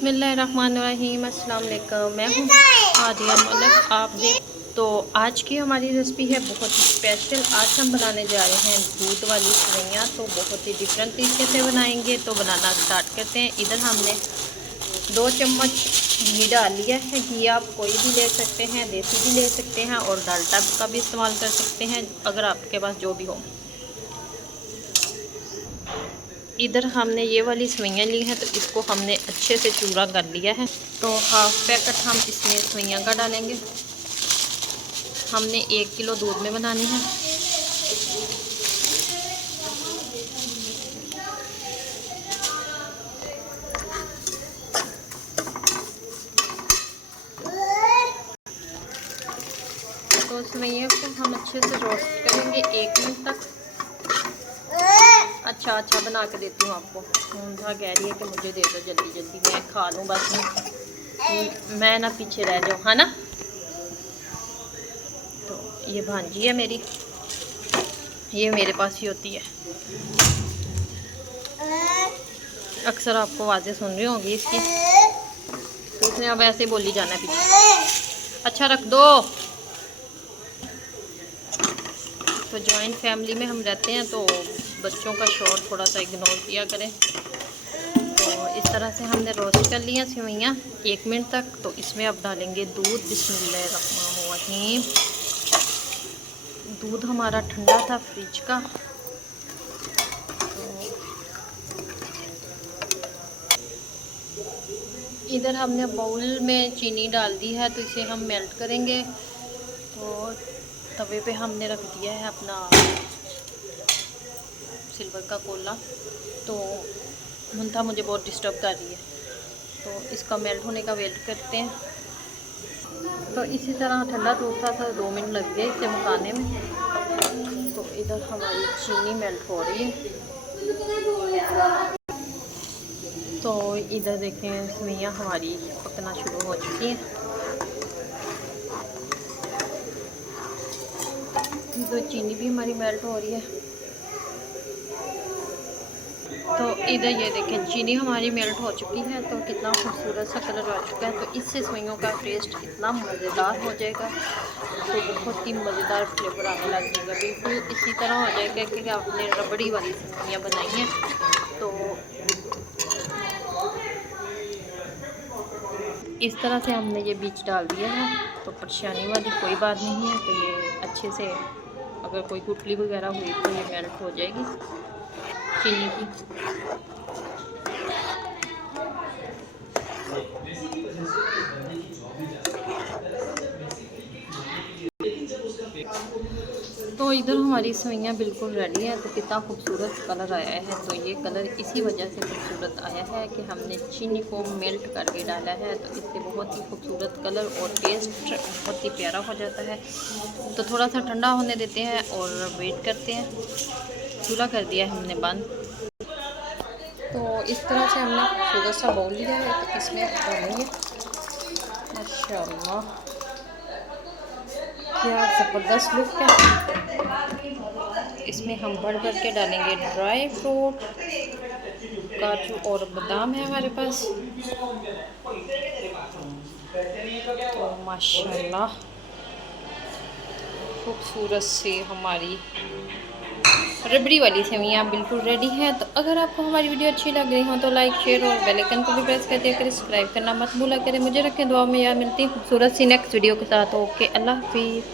बिस्मिल्लाहिर्रहमानिर्रहीम, अस्सलाम वालेकुम। मैं हूँ आदिया मलिक। आप देख तो आज की हमारी रेसिपी है बहुत ही स्पेशल। आज हम बनाने जा रहे हैं दूध वाली सेवइयाँ। तो बहुत ही डिफरेंट तरीके से बनाएंगे। तो बनाना स्टार्ट करते हैं। इधर हमने 2 चम्मच घी डाल लिया है। घी आप कोई भी ले सकते हैं, देसी भी ले सकते हैं और डालडा का भी इस्तेमाल कर सकते हैं, अगर आपके पास जो भी हो। इधर हमने ये वाली सेवइयाँ ली हैं, तो इसको हमने अच्छे से चूरा कर लिया है। तो हाफ पैकेट हम इसमें सेवइयाँ का डालेंगे। हमने 1 किलो दूध में बनानी है। तो सेवइयों को हम अच्छे से रोस्ट करेंगे 1 मिनट तक। अच्छा बना के देती हूँ आपको। ऊँधा कह रही है कि मुझे दे दो जल्दी जल्दी, मैं खा लूँ बस, मैं ना पीछे रह जाऊँ, है ना। तो ये भांजी है मेरी, ये मेरे पास ही होती है। अक्सर आपको आवाज़ें सुन रही होंगी इसकी, तो इसने अब ऐसे बोली जाना है पीछे। अच्छा रख दो। तो जॉइंट फैमिली में हम रहते हैं, तो बच्चों का शोर थोड़ा सा इग्नोर किया करें। तो इस तरह से हमने रोस्ट कर लिया सेवइयाँ 1 मिनट तक। तो इसमें अब डालेंगे दूध। बिस्मिल्लाहिर्रहमानिर्रहीम। दूध हमारा ठंडा था फ्रिज का। इधर हमने बाउल में चीनी डाल दी है, तो इसे हम मेल्ट करेंगे। तो तवे पे हमने रख दिया है अपना सिल्वर का कोला। तो मुंथा मुझे बहुत डिस्टर्ब कर रही है, तो इसका मेल्ट होने का वेट करते हैं। तो इसी तरह ठंडा दूध था, तो 2 मिनट लग गए इसे पकाने में। तो इधर हमारी चीनी मेल्ट हो रही है। तो इधर देखें सेवइयाँ हमारी पकना शुरू हो चुकी हैं। तो चीनी भी हमारी मेल्ट हो रही है। तो इधर ये देखें चीनी हमारी मेल्ट हो चुकी है। तो कितना खूबसूरत सा कलर आ चुका है। तो इससे सेवइयों का टेस्ट इतना मज़ेदार हो जाएगा, तो बहुत ही मज़ेदार फ्लेवर आने लग जाएगा। बिल्कुल इसी तरह हो जाएगा कि आपने रबड़ी वाली सेवइयाँ बनाई हैं। तो इस तरह से हमने ये बीच डाल दिया है, तो परेशानी वाली कोई बात नहीं है। तो ये अच्छे से अगर कोई गुठली वगैरह हुई तो ये मेल्ट हो जाएगी चीनी की। तो इधर हमारी सेवइयाँ बिल्कुल रेडी है। तो कितना खूबसूरत कलर आया है। तो ये कलर इसी वजह से खूबसूरत आया है कि हमने चीनी को मेल्ट करके डाला है। तो इससे बहुत ही खूबसूरत कलर और टेस्ट बहुत ही प्यारा हो जाता है। तो थोड़ा सा ठंडा होने देते हैं और वेट करते हैं। चूल्हा कर दिया है हमने बंद। तो इस तरह से हमने खूबसूरत सा बाउल लिया है। तो इसमें डालेंगे, माशाल्लाह क्या ज़बरदस्त लुक है। इसमें हम भर के डालेंगे ड्राई फ्रूट, काजू और बादाम है हमारे पास। तो माशाल्लाह खूबसूरत से हमारी रबड़ी वाली सेवइयाँ बिल्कुल रेडी है। तो अगर आपको हमारी वीडियो अच्छी लग रही हो तो लाइक, शेयर और बेल आइकन को भी प्रेस कर दिया करें। सब्सक्राइब करना मत भूला करें। मुझे रखें दुआ में। याद मिलती है खूबसूरत सी नेक्स्ट वीडियो के साथ। ओके, अल्लाह हाफिज़।